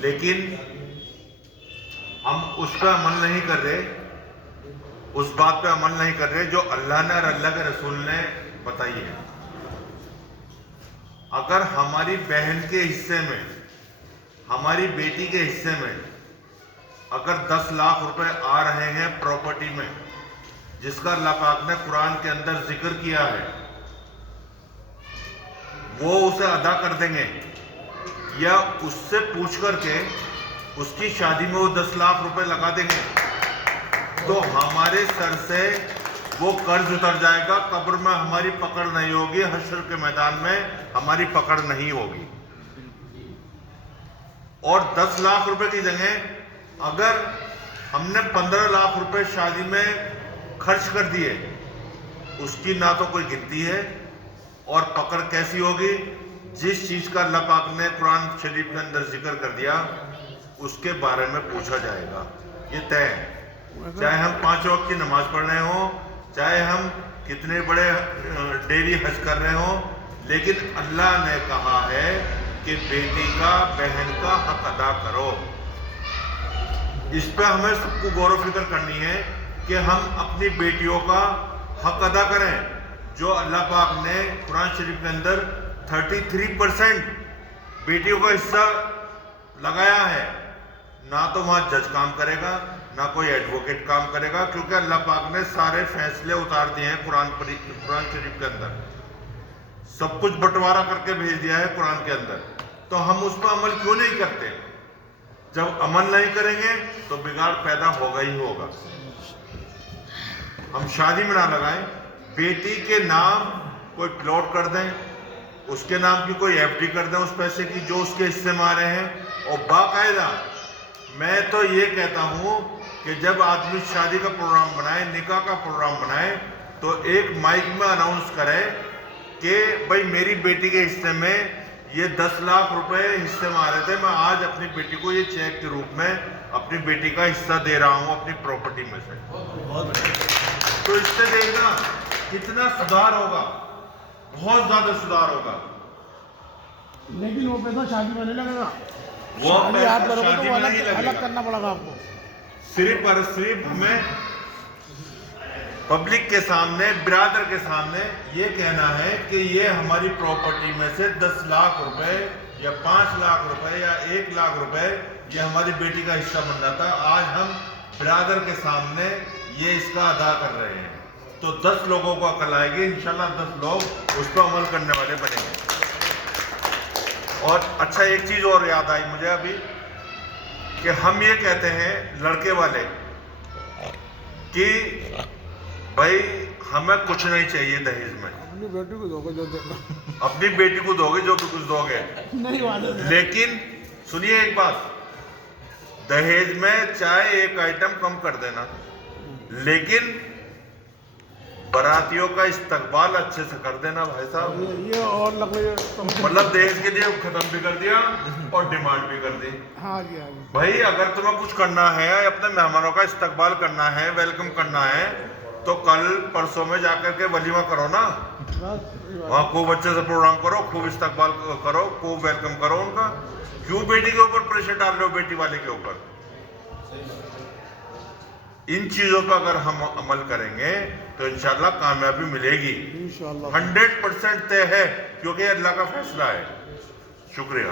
لیکن ہم اس پہ عمل نہیں کر رہے، اس بات پہ عمل نہیں کر رہے جو اللہ نے اور اللہ کے رسول نے بتائی ہے۔ اگر ہماری بہن کے حصے میں، ہماری بیٹی کے حصے میں اگر 10 لاکھ روپے آ رہے ہیں پراپرٹی میں، جس کا اللہ پاک نے قرآن کے اندر ذکر کیا ہے، وہ اسے ادا کر دیں گے یا اس سے پوچھ کر کے اس کی شادی میں وہ 10 لاکھ روپے لگا دیں گے، تو ہمارے سر سے وہ قرض اتر جائے گا، قبر میں ہماری پکڑ نہیں ہوگی، حشر کے میدان میں ہماری پکڑ نہیں ہوگی۔ اور 10 لاکھ روپے کی جگہ اگر ہم نے 15 لاکھ روپے شادی میں خرچ کر دیے، اس کی نہ تو کوئی گنتی ہے، اور پکڑ کیسی ہوگی؟ جس چیز کا اللہ پاک نے قرآن شریف کے اندر ذکر کر دیا اس کے بارے میں پوچھا جائے گا، یہ طے ہے۔ چاہے ہم 5 وقت کی نماز پڑھ رہے ہوں، چاہے ہم کتنے بڑے ڈیلی حج کر رہے ہوں، لیکن اللہ نے کہا ہے کہ بیٹی کا، بہن کا حق ادا کرو۔ اس پہ ہمیں سب کو غور و فکر کرنی ہے کہ ہم اپنی بیٹیوں کا حق ادا کریں، جو اللہ پاک نے قرآن شریف کے اندر 33% بیٹیوں کا حصہ لگایا ہے۔ نہ تو وہاں جج کام کرے گا، نہ کوئی ایڈوکیٹ کام کرے گا، کیونکہ اللہ پاک نے سارے فیصلے اتار دیے ہیں قرآن شریف کے اندر، سب کچھ بٹوارا کر کے بھیج دیا ہے قرآن کے اندر۔ تو ہم اس پہ عمل کیوں نہیں کرتے؟ جب عمل نہیں کریں گے تو بگاڑ پیدا ہوگا ہی ہوگا۔ ہم شادی میں نہ لگائیں، بیٹی کے نام کوئی پلاٹ کر دیں، اس کے نام کی کوئی ایف ڈی کر دیں اس پیسے کی جو اس کے حصے میں آ رہے ہیں، اور باقاعدہ میں تو یہ کہتا ہوں کہ جب آدمی شادی کا پروگرام بنائے، نکاح کا پروگرام بنائے، تو ایک مائک میں اناؤنس کرے کہ بھائی میری بیٹی کے حصے میں یہ 10 لاکھ روپے حصے میں آ رہے تھے، میں آج اپنی بیٹی کو یہ چیک کے روپ میں اپنی بیٹی کا حصہ دے رہا ہوں اپنی پراپرٹی میں سے۔ تو اس سے دیکھنا کتنا سدھار ہوگا، بہت زیادہ سدھار ہوگا۔ لیکن وہ پیسہ شادی میں نہیں لگے گا، وہ شادی آپ کرو گے شادی تو میں نہیں الگ لگے الگ گا، کرنا پڑے گا آپ کو۔ صرف اور صرف ہمیں پبلک کے سامنے، برادر کے سامنے یہ کہنا ہے کہ یہ ہماری پراپرٹی میں سے 10 لاکھ روپے یا 5 لاکھ روپے یا 1 لاکھ روپے یہ ہماری بیٹی کا حصہ بن رہا تھا، آج ہم برادر کے سامنے یہ اس کا ادا کر رہے ہیں۔ تو 10 لوگوں کو عقل آئے گی، انشاءاللہ 10 لوگ اس پر عمل کرنے والے بنیں گے۔ اور اچھا ایک چیز اور یاد آئی مجھے ابھی کہ ہم یہ کہتے ہیں لڑکے والے کہ بھائی ہمیں کچھ نہیں چاہیے دہیج میں، اپنی بیٹی کو دو گے جو دینا، اپنی بیٹی کو دو گے جو بھی کچھ دو گے، نہیں وعدے میں۔ لیکن سنیے ایک بات، دہیج میں چاہے ایک آئٹم کم کر دینا، لیکن براتیوں کا استقبال اچھے سے کر دینا بھائی صاحب۔ یہ اور لکڑی مطلب دہیج کے لیے ختم بھی کر دیا اور ڈیمانڈ بھی کر دی۔ ہاں جی ہاں جی، بھائی اگر تمہیں کچھ کرنا ہے، اپنے مہمانوں کا استقبال کرنا ہے، ویلکم کرنا ہے، تو کل پرسوں میں جا کر کے ولیمہ کرو نا، وہاں خوب اچھے سے پروگرام کرو، خوب استقبال کرو، خوب ویلکم کرو ان کا۔ کیوں بیٹی کے اوپر پریشر ڈال رہے ہو، بیٹی والے کے اوپر؟ ان چیزوں پر اگر ہم عمل کریں گے تو انشاءاللہ کامیابی ملے گی، انشاءاللہ 100% طے ہے، کیونکہ اللہ کا فیصلہ ہے۔ شکریہ۔